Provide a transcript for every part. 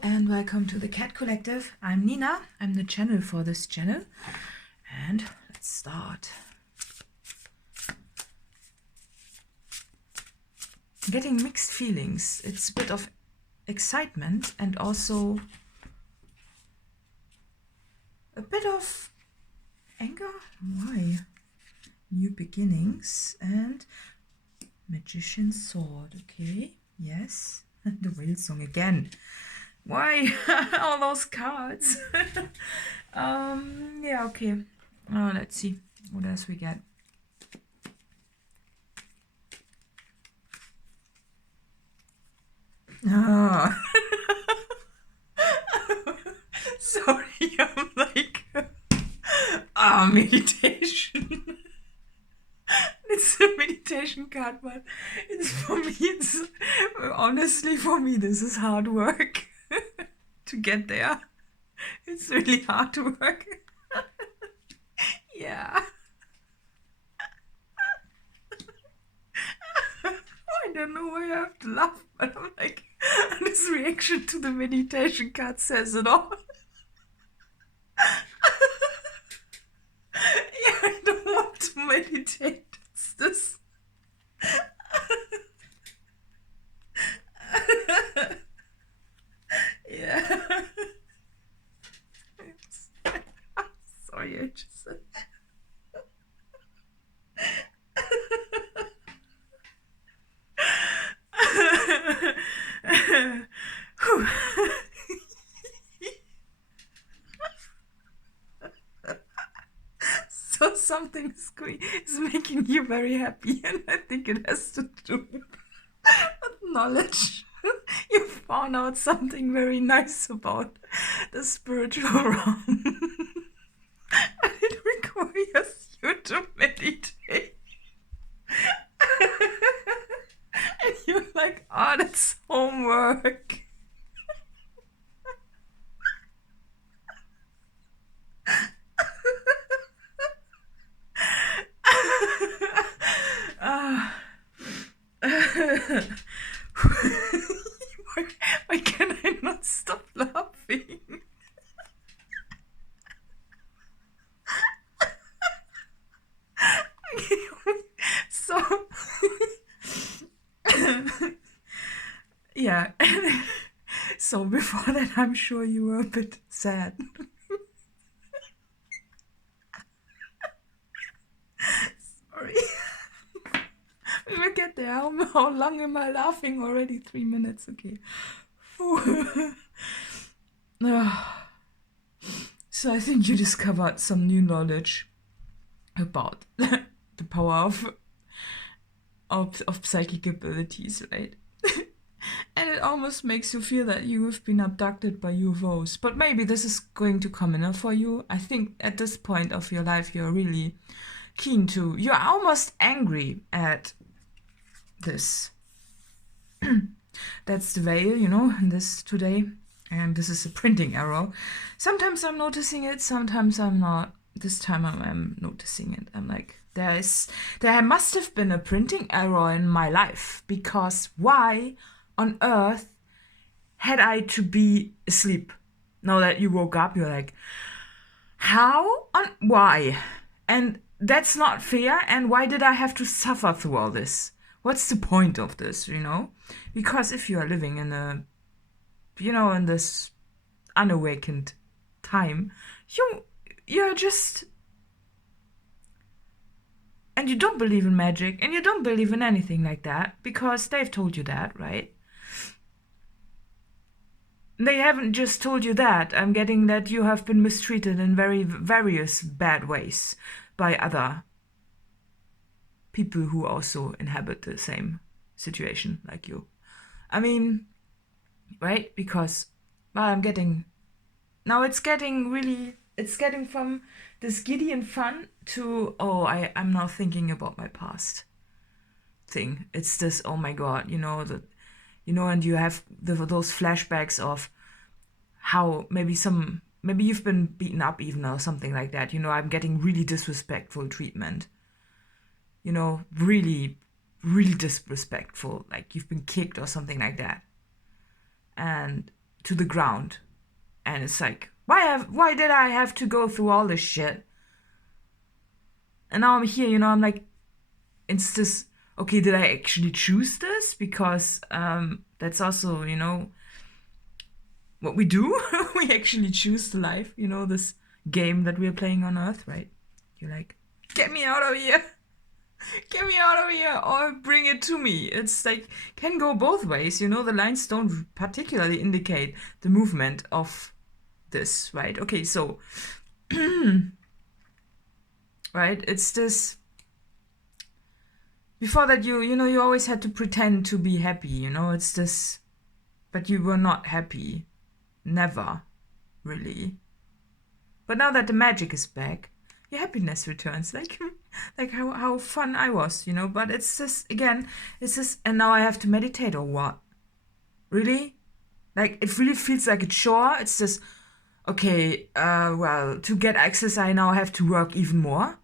Hello and welcome to the Cat Collective. I'm Nina, I'm the channel for this channel, and let's start. Getting mixed feelings. It's a bit of excitement and also a bit of anger. Why? New beginnings and Magician's Sword. Okay, yes. The whale song again. Why all those cards? Yeah, okay. Let's see what else we get. Ah. Sorry, I'm like meditation. It's a meditation card, but it's for me. It's honestly for me. This is hard work to get there. It's really hard work. Yeah. I don't know why I have to laugh, but I'm like, this reaction to the meditation card says it all. Yeah, I don't want to meditate. It's this. Yeah. Sorry, I just said. So something is making you very happy, and I think it has to do with knowledge. You found out something very nice about the spiritual realm. And it requires you to meditate. And you're like, oh, that's homework. Why can I not stop laughing? So yeah. So before that, I'm sure you were a bit sad. Sorry. We will get there. How long am I laughing already? 3 minutes. Okay. So I think you discovered some new knowledge about the power of psychic abilities, right? And it almost makes you feel that you have been abducted by UFOs. But maybe this is going to come enough for you. I think at this point of your life, you're really keen to... You're almost angry at this. That's the veil, you know, in this today. And this is a printing error. Sometimes I'm noticing it, sometimes I'm not. This time I'm noticing it. I'm like, there must have been a printing error in my life, because why on earth had I to be asleep? Now that you woke up, you're like, why? And that's not fair, and why did I have to suffer through all this? What's the point of this, you know? Because if you are living in in this unawakened time, you're just... And you don't believe in magic, and you don't believe in anything like that, because they've told you that, right? They haven't just told you that. I'm getting that you have been mistreated in various bad ways by other people who also inhabit the same situation like you. I mean, right? Because, well, I'm getting... Now it's getting from this giddy and fun to, I'm now thinking about my past thing. It's this, oh my God, and you have those flashbacks of how maybe you've been beaten up even or something like that. I'm getting really disrespectful treatment. Really, really disrespectful. Like you've been kicked or something like that. And to the ground. And it's like, why did I have to go through all this shit? And now I'm here, you know, I'm like, it's this, okay, did I actually choose this? Because that's also, you know, what we do. We actually choose the life, you know, this game that we're playing on Earth, right? You're like, get me out of here. Get me out of here, or bring it to me. It's like, can go both ways, you know, the lines don't particularly indicate the movement of this, right? Okay, so, right, it's this, before that you know, you always had to pretend to be happy, you know, it's this, but you were not happy. Never, really. But now that the magic is back, your happiness returns, like how fun I was, you know, but it's just, again, it's just, and now I have to meditate or what? Really? Like, it really feels like a chore. It's just, okay, well, to get access, I now have to work even more.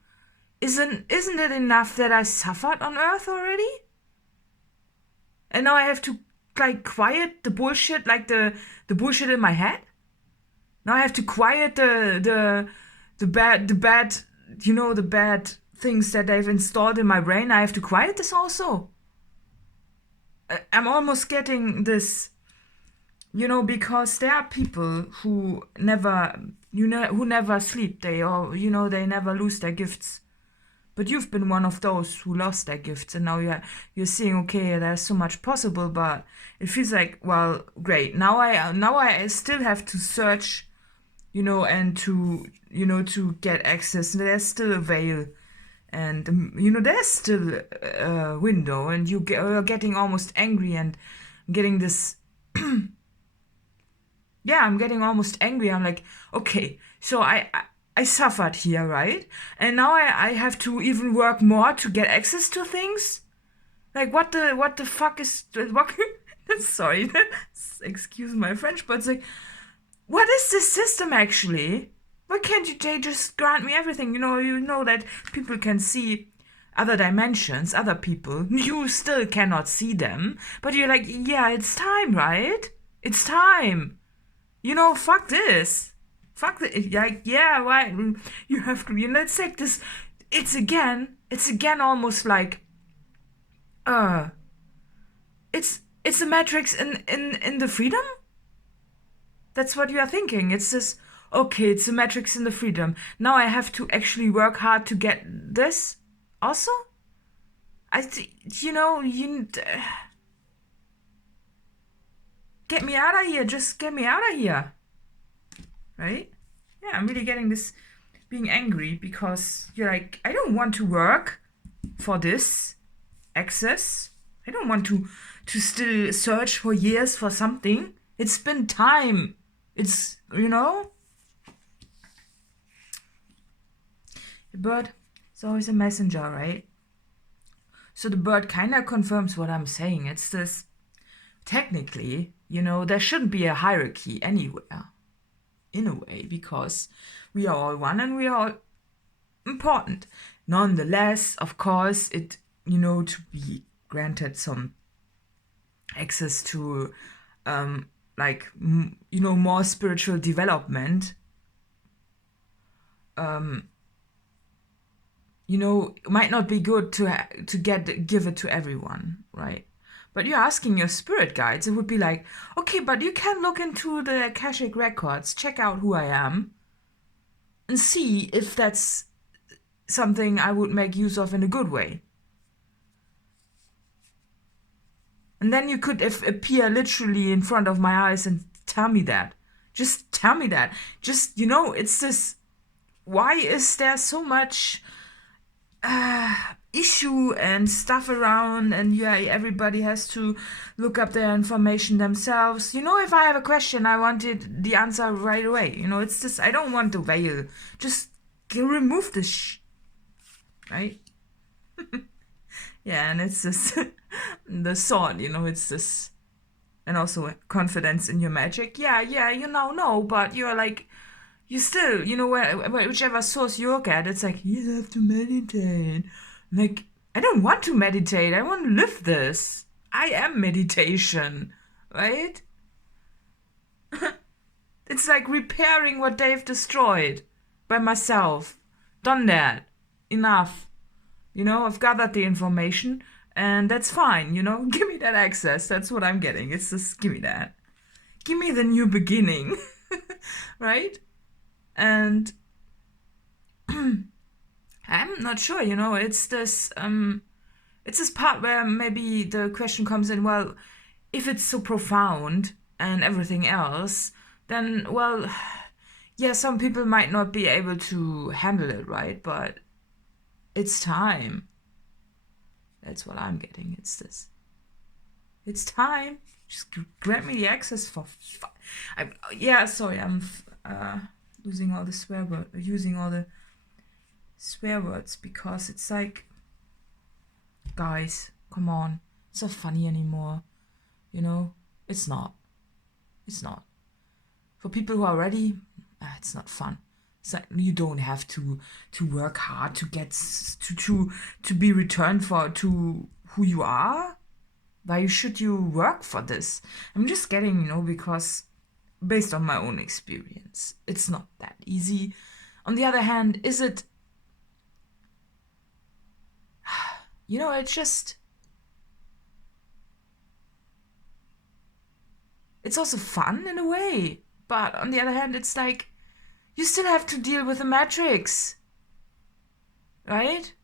Isn't it enough that I suffered on Earth already? And now I have to, like, quiet the bullshit, like the bullshit in my head? Now I have to quiet the bad, you know, the bad things that they've installed in my brain. I have to quiet this also. I'm almost getting this, you know, because there are people who never, you know, who never sleep. They all, you know, they never lose their gifts. But you've been one of those who lost their gifts, and now you're seeing, okay, there's so much possible, but it feels like, well, great. Now I still have to search, you know, and to, you know, to get access. There's still a veil, and you know, there's still a window, and you're getting almost angry and getting this. Yeah, I'm getting almost angry. I'm like, okay, so I suffered here, right? And now I have to even work more to get access to things? Like, what the fuck is... What, sorry, excuse my French, but it's like, what is this system actually? Why can't they just grant me everything? You know that people can see other dimensions, other people. You still cannot see them, but you're like, yeah, it's time, right? It's time. You know, fuck this. Fuck the, like, yeah, why you have to, you know, it's like this, it's again almost like, it's the matrix in the freedom? That's what you are thinking. It's this, okay, it's the matrix in the freedom. Now I have to actually work hard to get this also? Get me out of here, just get me out of here. Right? Yeah, I'm really getting this being angry because you're like, I don't want to work for this access. I don't want to still search for years for something. It's been time. It's, you know? The bird is always a messenger, right? So the bird kind of confirms what I'm saying. It's this, technically, you know, there shouldn't be a hierarchy anywhere. In a way, because we are all one and we are all important. Nonetheless, of course, it, you know, to be granted some access to, like, you know, more spiritual development, you know, it might not be good to give it to everyone, right? But you're asking your spirit guides, it would be like, okay, but you can look into the Akashic records, check out who I am, and see if that's something I would make use of in a good way. And then you could appear literally in front of my eyes and tell me that. Just tell me that. Just, you know, it's this, why is there so much issue and stuff around, and yeah, everybody has to look up their information themselves. You know, if I have a question, I wanted the answer right away. You know, it's just, I don't want the veil. Just remove this right? Yeah, and it's this, the sword, you know, it's this, and also confidence in your magic. Yeah, you know, no, but you're like, you still, you know, whichever source you look at, it's like, you have to meditate. Like, I don't want to meditate. I want to live this. I am meditation, right? It's like repairing what they've destroyed by myself. Done that. Enough. I've gathered the information, and that's fine, Give me that access. That's what I'm getting. It's just, give me that. Give me the new beginning. Right? And I'm not sure, it's this part where maybe the question comes in, well, if it's so profound and everything else, then, well, yeah, some people might not be able to handle it, right? But it's time. That's what I'm getting. It's this. It's time. Just grant me the access for I'm using all the swear words because it's like, guys, come on. It's not funny anymore. It's not. It's not. For people who are ready, it's not fun. It's like you don't have to work hard to get to be returned to who you are. Why should you work for this? I'm just getting, because based on my own experience, it's not that easy. On the other hand, is it? It's just. It's also fun in a way, but on the other hand, it's like you still have to deal with the Matrix, right?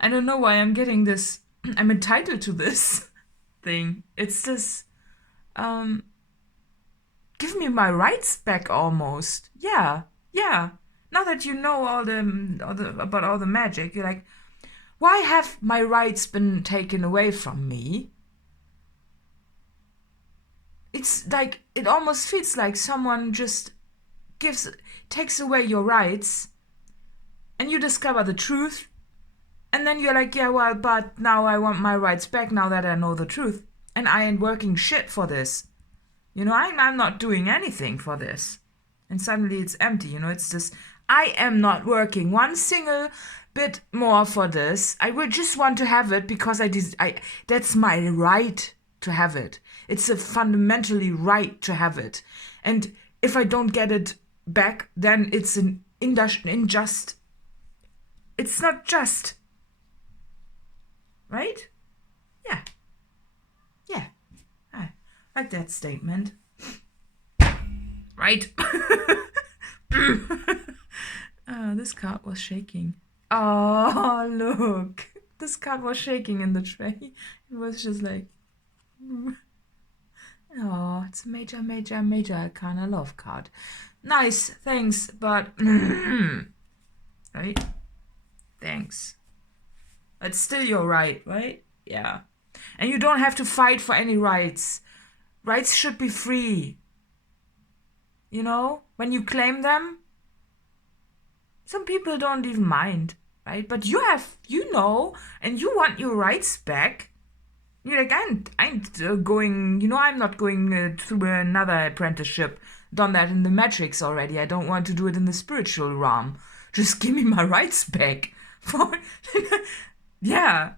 I don't know why I'm getting this. I'm entitled to this thing. It's this. Give me my rights back, almost. Yeah. Now that you know about all the magic, you're like, why have my rights been taken away from me? It's like, it almost feels like someone just takes away your rights, and you discover the truth, and then you're like, yeah, well, but now I want my rights back now that I know the truth, and I ain't working shit for this. I'm not doing anything for this. And suddenly it's empty, it's this, I am not working one single bit more for this. I would just want to have it because that's my right to have it. It's a fundamentally right to have it. And if I don't get it back, then it's an unjust. It's not just. Right? Yeah. I like that statement. Right? This card was shaking. Oh, look. This card was shaking in the tray. It was just like... Oh, it's a major Arcana love card. Nice, thanks, but... Right? Thanks. It's still your right, right? Yeah. And you don't have to fight for any rights. Rights should be free. When you claim them, some people don't even mind, right? But you have, and you want your rights back. You're like, I'm going, I'm not going through another apprenticeship. Done that in the Matrix already. I don't want to do it in the spiritual realm. Just give me my rights back. Yeah.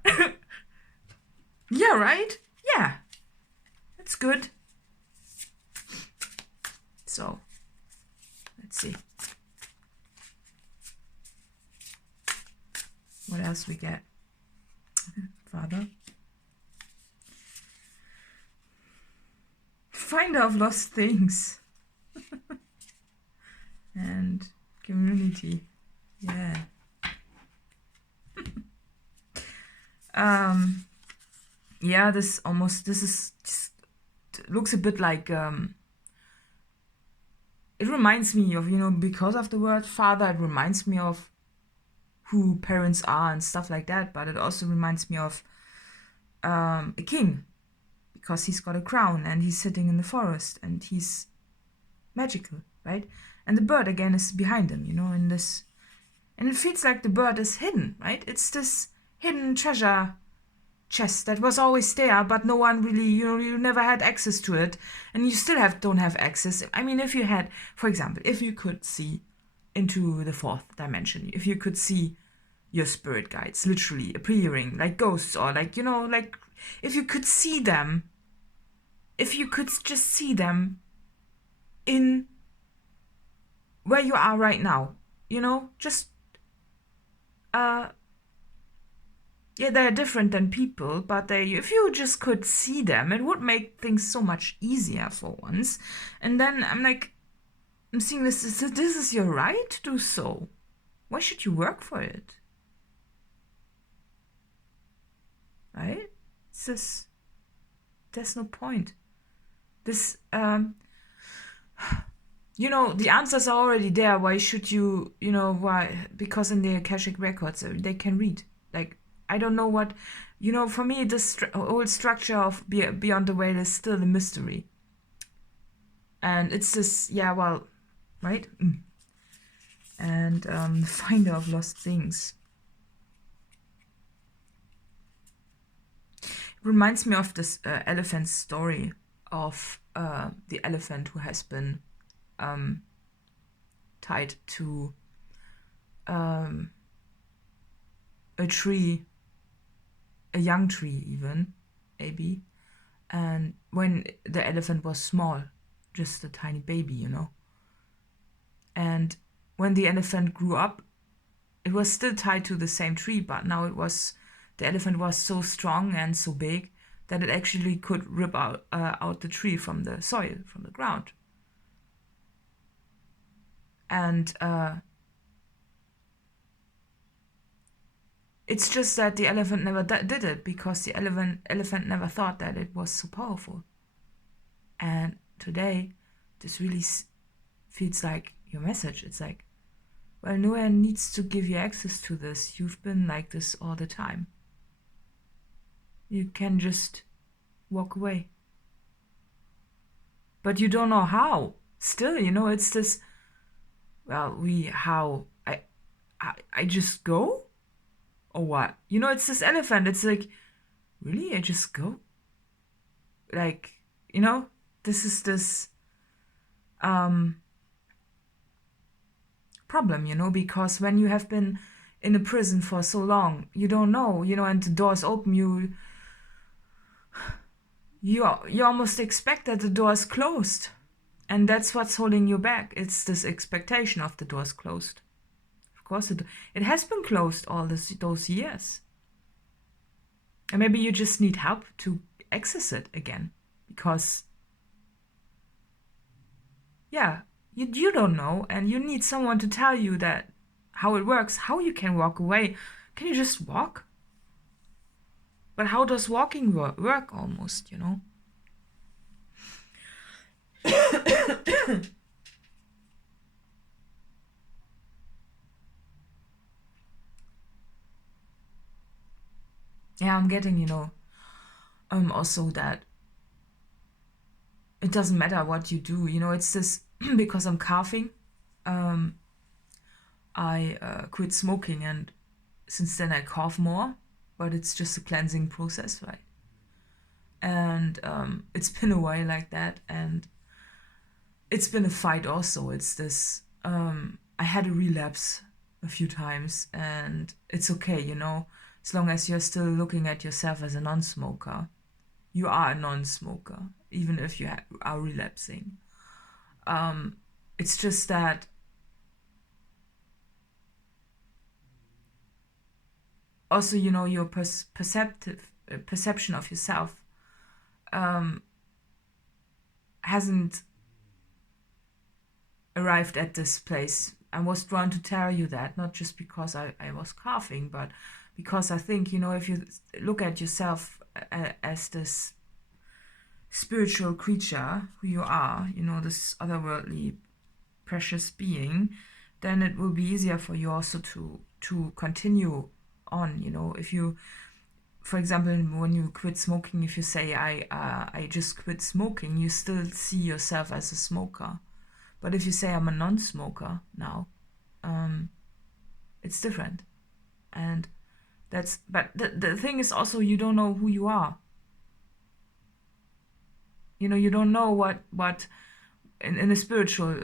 Yeah, right? Yeah. That's good. So, let's see. What else we get? Father. Finder of lost things. And community. Yeah. Yeah, this is just, looks a bit like it reminds me of, because of the word father, it reminds me of who parents are and stuff like that, but it also reminds me of a king, because he's got a crown and he's sitting in the forest and he's magical, right? And the bird again is behind him, in this, and it feels like the bird is hidden, right? It's this hidden treasure chest that was always there, but no one really, you never had access to it, and you still don't have access. I mean, if you had, for example, if you could see into the fourth dimension, if you could see your spirit guides literally appearing like ghosts, or like, like if you could see them, if you could just see them in where you are right now, just yeah, they're different than people, but if you just could see them, it would make things so much easier for once. And then I'm seeing this is your right to do so. Why should you work for it? Right? There's no point. This, the answers are already there. Why should you, why? Because in the Akashic records, they can read. I don't know what, for me, this whole structure of Beyond the Veil is still a mystery. And it's this, right? And Finder of Lost Things. It reminds me of this elephant story of the elephant who has been tied to a tree, a young tree even, maybe. And when the elephant was small, just a tiny baby, And when the elephant grew up, it was still tied to the same tree, but now the elephant was so strong and so big that it actually could rip out the tree from the soil, from the ground. And it's just that the elephant never did it because the elephant never thought that it was so powerful. And today, this really feels like your message. It's like, well, no one needs to give you access to this. You've been like this all the time. You can just walk away. But you don't know how. Still, it's this, I just go? Or what? It's this elephant. It's like, really? I just go? This is this problem, because when you have been in a prison for so long, you don't know, and the doors open, you almost expect that the door is closed. And that's what's holding you back. It's this expectation of the doors closed. Of course, it has been closed all those years. And maybe you just need help to access it again. Because, you don't know. And you need someone to tell you that how it works, how you can walk away. Can you just walk? But how does walking work almost, Yeah, I'm getting, also that it doesn't matter what you do, it's this, because I'm coughing, I quit smoking, and since then I cough more, but it's just a cleansing process, right? And it's been a while like that, and it's been a fight also. It's this, I had a relapse a few times, and it's okay, as long as you're still looking at yourself as a non-smoker. You are a non-smoker, even if you are relapsing. It's just that also, your perception of yourself hasn't arrived at this place. I was drawn to tell you that, not just because I was coughing, but because I think, if you look at yourself as this spiritual creature who you are, this otherworldly precious being, then it will be easier for you also to continue on, if you, for example, when you quit smoking, if you say I just quit smoking, you still see yourself as a smoker. But if you say I'm a non-smoker now, it's different. And but the thing is also, you don't know who you are. You don't know what in a spiritual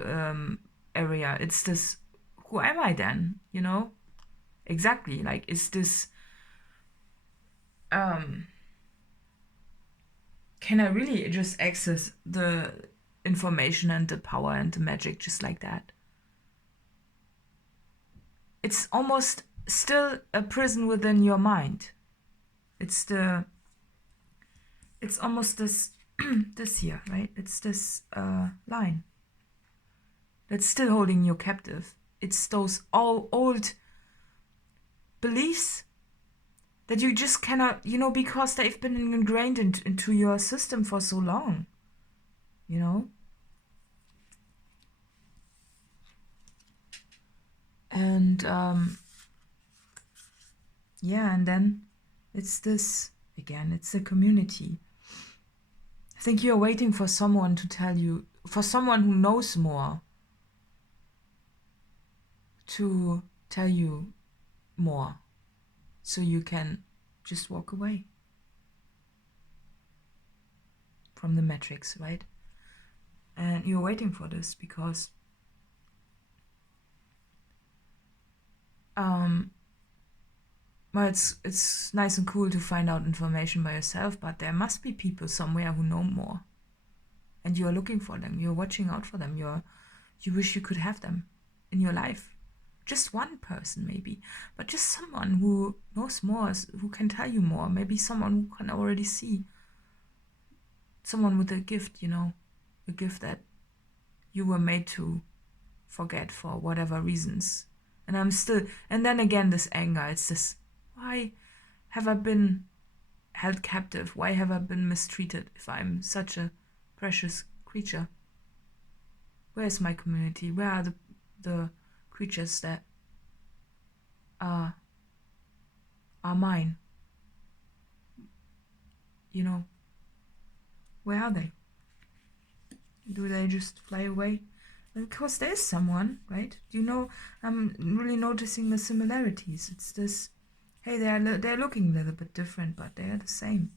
area, it's this, who am I then? Exactly, like, is this, can can I really just access the information and the power and the magic just like that? It's almost still a prison within your mind. It's almost this this here, right? It's this line that's still holding you captive. It's those old beliefs that you just cannot, because they've been ingrained into your system for so long, And yeah, and then it's this, again, it's a community. I think you're waiting for someone to tell you, for someone who knows more, to tell you more, so you can just walk away from the matrix, right? And you're waiting for this because well, it's nice and cool to find out information by yourself, but there must be people somewhere who know more, and you are looking for them. You're watching out for them. You wish you could have them in your life. Just one person, maybe, but just someone who knows more, who can tell you more. Maybe someone who can already see. Someone with a gift, a gift that you were made to forget for whatever reasons. And then again, this anger. It's this, why have I been held captive? Why have I been mistreated if I'm such a precious creature? Where's my community? Where are the creatures that are mine? Where are they? Do they just fly away? Because there's someone, right? I'm really noticing the similarities. It's this, hey, they're looking a little bit different, but they're the same.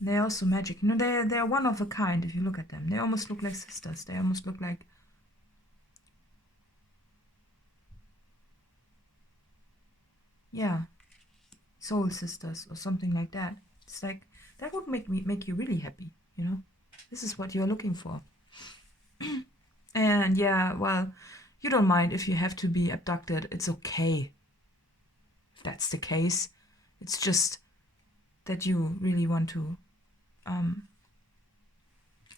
They're also magic. They're one of a kind if you look at them. They almost look like sisters. They almost look like, yeah, soul sisters or something like that. It's like, that would make you really happy, This is what you're looking for. And yeah, well, you don't mind if you have to be abducted. It's okay. If that's the case. It's just that you really want to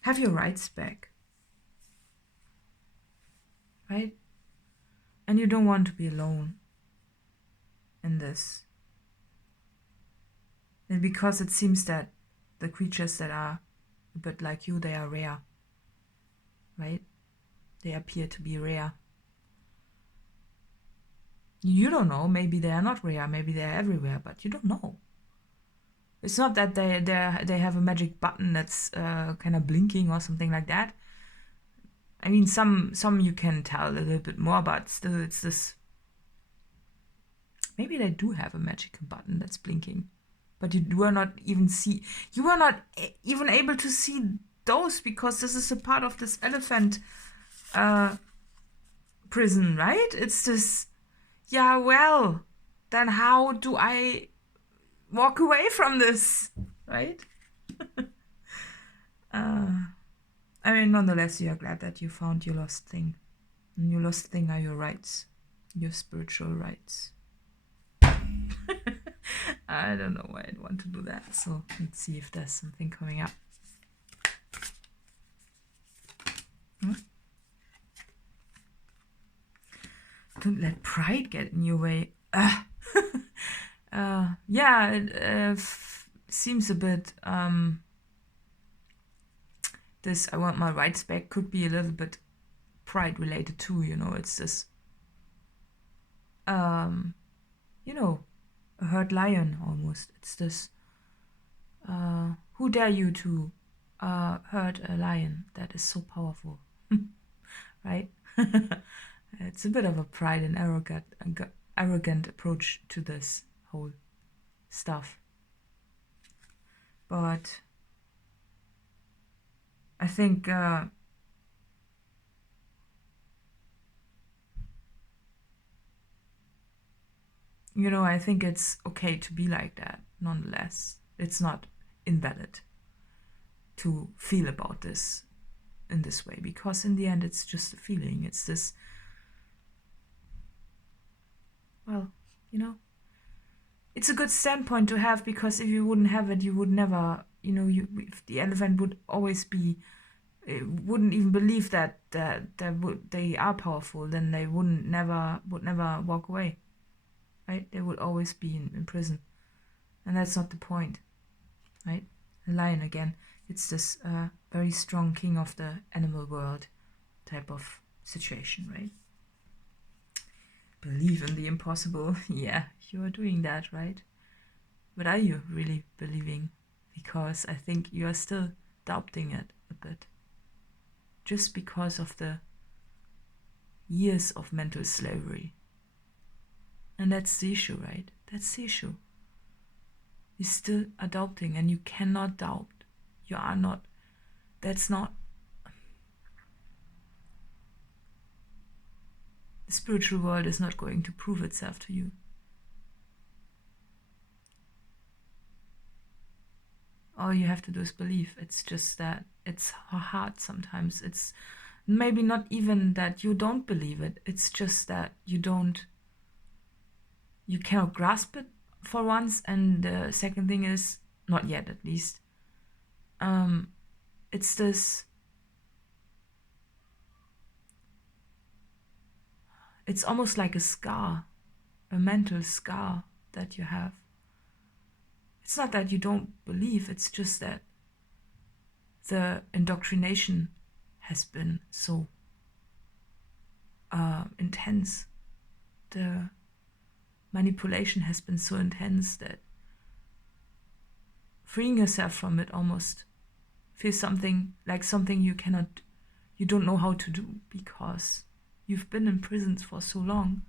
have your rights back. Right? And you don't want to be alone in this. And because it seems that the creatures that are a bit like you, they are rare. Right? They appear to be rare. You don't know. Maybe they are not rare. Maybe they are everywhere, but you don't know. It's not that they have a magic button that's kind of blinking or something like that. I mean, some you can tell a little bit more, but still, it's this. Maybe they do have a magic button that's blinking, but you were not even able to see those because this is a part of this elephant prison, right? It's this, yeah, well, then how do I walk away from this, right? I mean, nonetheless, you are glad that you found your lost thing. And your lost thing are your rights, your spiritual rights. I don't know why I'd want to do that, so let's see if there's something coming up. Don't let pride get in your way. Yeah, it seems a bit, this I want my rights back could be a little bit pride related too, it's this, a hurt lion almost. It's this, who dare you to hurt a lion that is so powerful, right? It's a bit of a pride and arrogant approach to this whole stuff. But I think I think it's okay to be like that nonetheless. It's not invalid. to feel about this in this way, because in the end it's just a feeling. It's this, well, you know, it's a good standpoint to have, because if you wouldn't have it, you would never, you know, if the elephant would always be, wouldn't even believe that they are powerful, then they would never walk away, right? They would always be in prison, and that's not the point, right? A lion again, it's this very strong king of the animal world type of situation, right? Believe in the impossible. Yeah, you are doing that, right? But are you really believing? Because I think you are still doubting it a bit, just because of the years of mental slavery. And that's the issue, right? That's the issue. You still are doubting, and you cannot doubt. You are not. That's not. The spiritual world is not going to prove itself to you. All you have to do is believe. It's just that it's hard sometimes. It's maybe not even that you don't believe it. It's just that you cannot grasp it for once. And the second thing is, not yet at least, it's this, it's almost like a scar, a mental scar that you have. It's not that you don't believe, it's just that the indoctrination has been so intense. The manipulation has been so intense that freeing yourself from it almost feels something you don't know how to do, because you've been in prisons for so long.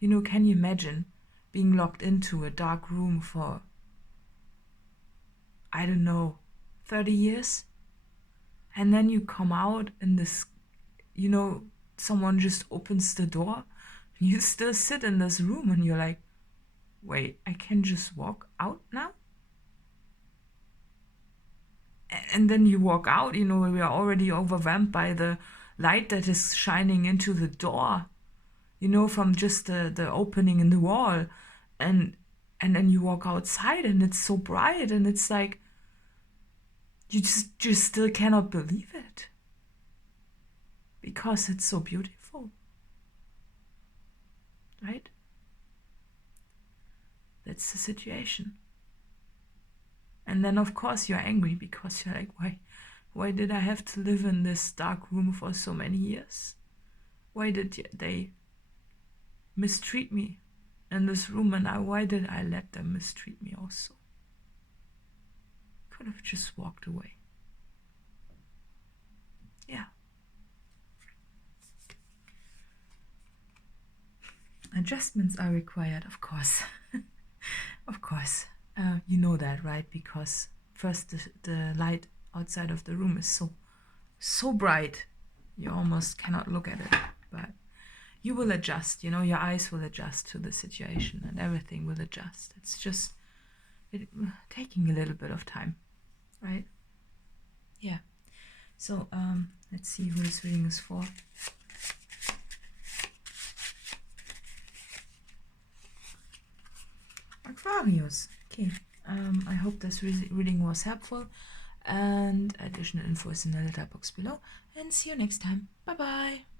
You know, can you imagine being locked into a dark room for, I don't know, 30 years? And then you come out in this, you know, someone just opens the door, and you still sit in this room, and you're like, wait, I can just walk out now? And then you walk out, you know, we are already overwhelmed by the light that is shining into the door, you know, from just the opening in the wall. And then you walk outside, and it's so bright, and it's like, you just still cannot believe it, because it's so beautiful, right? That's the situation. And then of course you're angry, because you're like, why did I have to live in this dark room for so many years? Why did they mistreat me in this room, and why did I let them mistreat me also? Could have just walked away. Yeah. Adjustments are required, of course. Of course. You know that, right? Because first the light outside of the room is so bright, you almost cannot look at it. But you will adjust, you know, your eyes will adjust to the situation, and everything will adjust. It's just taking a little bit of time, right? Yeah. So let's see who this reading is for. Aquarius. Okay. I hope this reading was helpful, and additional info is in the letter box below, and see you next time. Bye bye.